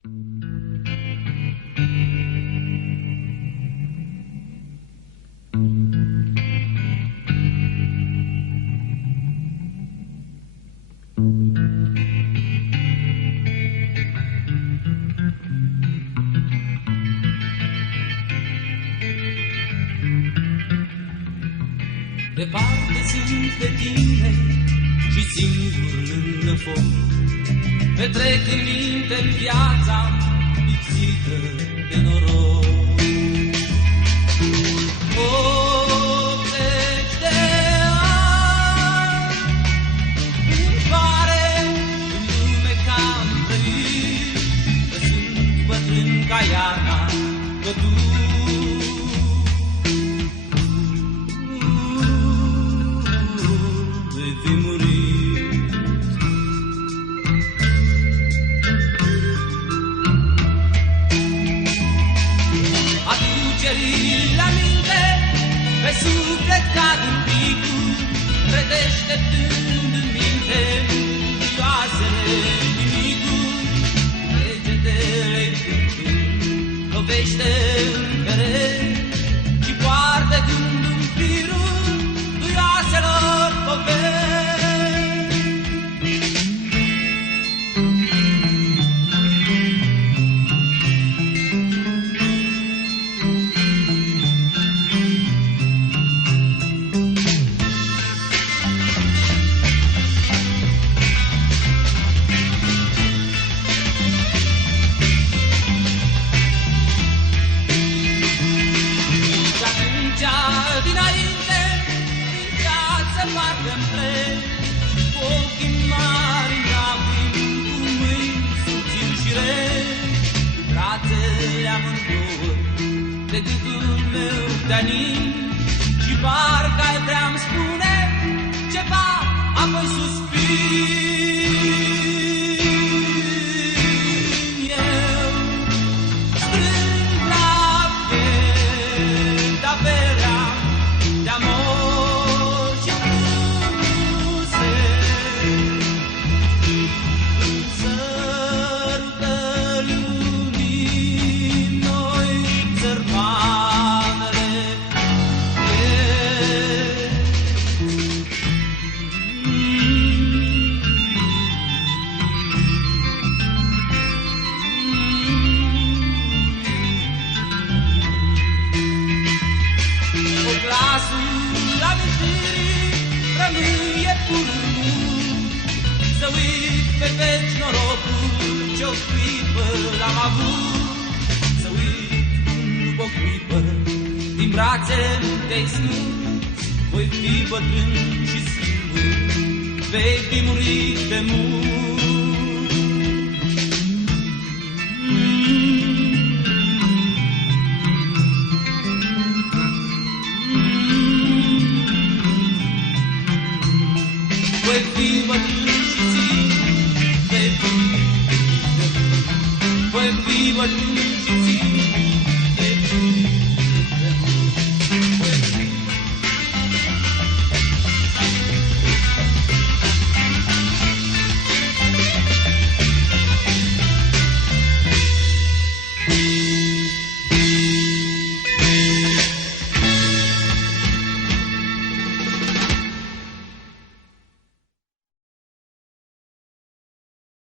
Departe sunt de tine și singur lângă foc, petrec în minte-n viața lipsită de noroc. 80 de ani îmi pare în lume că-am trăit, că sunt bătrân ca iarna, că tu pe suflet cad în picul, redeșteptând în minte mânioasele nimicul. Regetele cântând, lovește în perechi și poartă gândul firul duioaselor povești. De gândul meu de-anin și parcă ai vrea-mi spune ceva, apoi suspin. Eu strâng la piept averea de-amor și frumuse, sărută lumii noi țărmanele. Glasul amintirii rămâie purul, să uit pe veci norocul ce-o clipă l-am avut, să uit după o clipă din brațe de-ai smuți. Voi fi bătrân și singur, vei fi murit de mult. Voi fi bătrân și țin, voi fi bătrân și